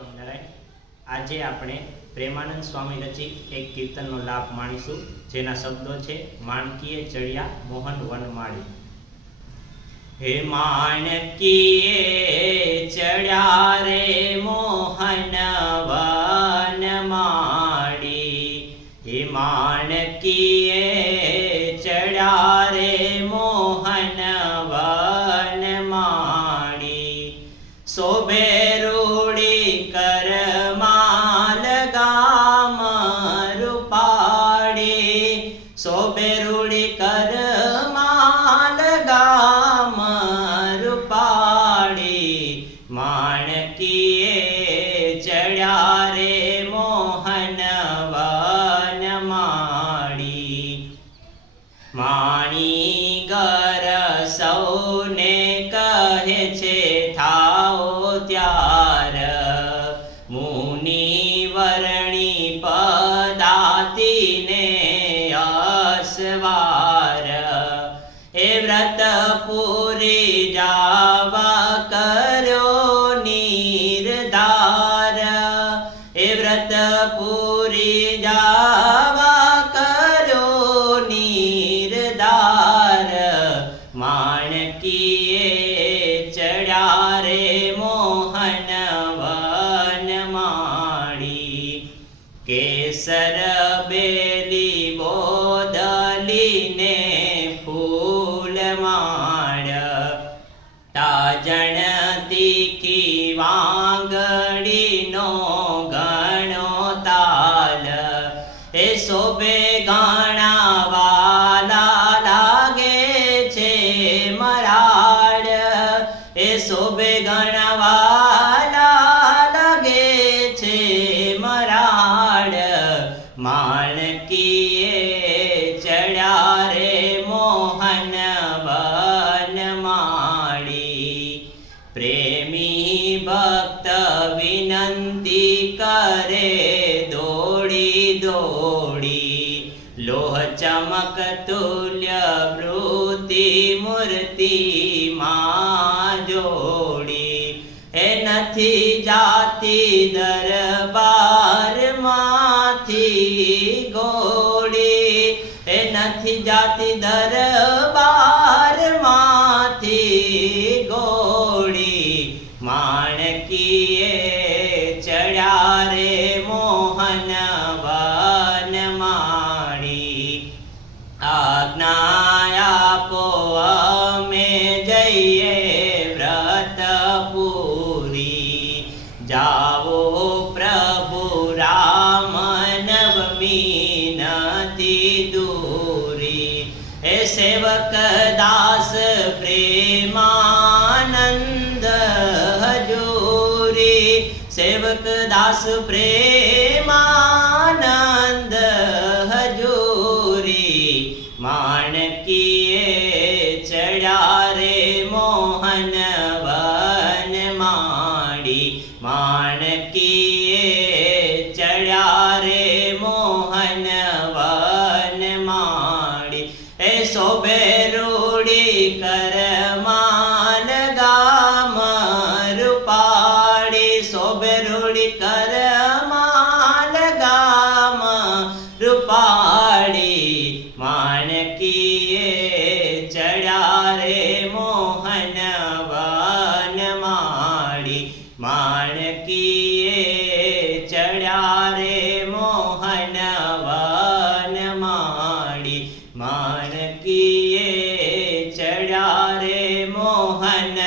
સ્વામિનારાયણ। આજે આપણે પ્રેમાનંદ સ્વામી રચિત એક કીર્તનનો લાભ માણીશું, જેના શબ્દો છે માણકીએ ચડ્યા મોહન વનમાળી। હે માણકીએ ચડ્યા રે મોહન વનમાળી, હે માણકીએ ચડ્યા રે મોહન વનમાળી। શોભે રૂડી કરમાલ ગામ રૂપાળી, શોભે રૂડી કરમાલ ગામ રૂપાળી। માણકીએ ચડ્યા રે મોહન વનમાળી। માણી ગર સૌને કહે છે થાઓ ત્યાર, મુનિ વર્ણી પદાતિને અસવાર। એ વ્રત પૂરી જાવા કર્યો નિર્ધાર, એ વ્રત પૂરી જાવા કર્યો નિર્ધાર। માણકીએ ચડ્યા રે મોહન વનમાળી। કેસર બેલી બોદલીને ફૂલમાળ, તાજણ તીખી વાંગડીનો ઘણો તાલ। એ શોભે ઘણા વાલા લાગે છે મરાળ, એ શોભે ઘણા વાલા લાગે છે મરાળ। માણકીએ ચડ્યા રે મોહન વનમાળી। પ્રેમી ભક્ત વિનંતી કરે દોડી દોડી, લોહ ચમક તુલ્ય વૃત્તિ મૂર્તિમાં જોડી। એ નથી જાતી દરબારમાંથી ગોળી, એ નથી જાતી દરબારમાંથી ગોળી। માણકીએ ચડ્યા રે મોહન વનમાળી। આજ્ઞા આપો અમે જઈએ વ્રત પૂરી, જાવો પ્રભુ રામ નવમી નથી દૂરી। એ સેવક દાસ પ્રેમાનંદ હજૂરી, સેવક દાસ પ્રેમાનંદ હજૂરી। માણકીએ ચડ્યા રે મોહન વનમાળી। માણકીએ ચડ્યા રે મોહન વનમાળી। એ શોભે રૂડી કરમાલ ગામ રૂપાળી, શોભે રૂડી કરમાલ ગામ રૂપાળી। માણકીએ ચડ્યા રે મોહન વનમાળી। માણકીએ ચડ્યા રે મોહન વનમાળી। માણકીએ ચડ્યા રે મોહન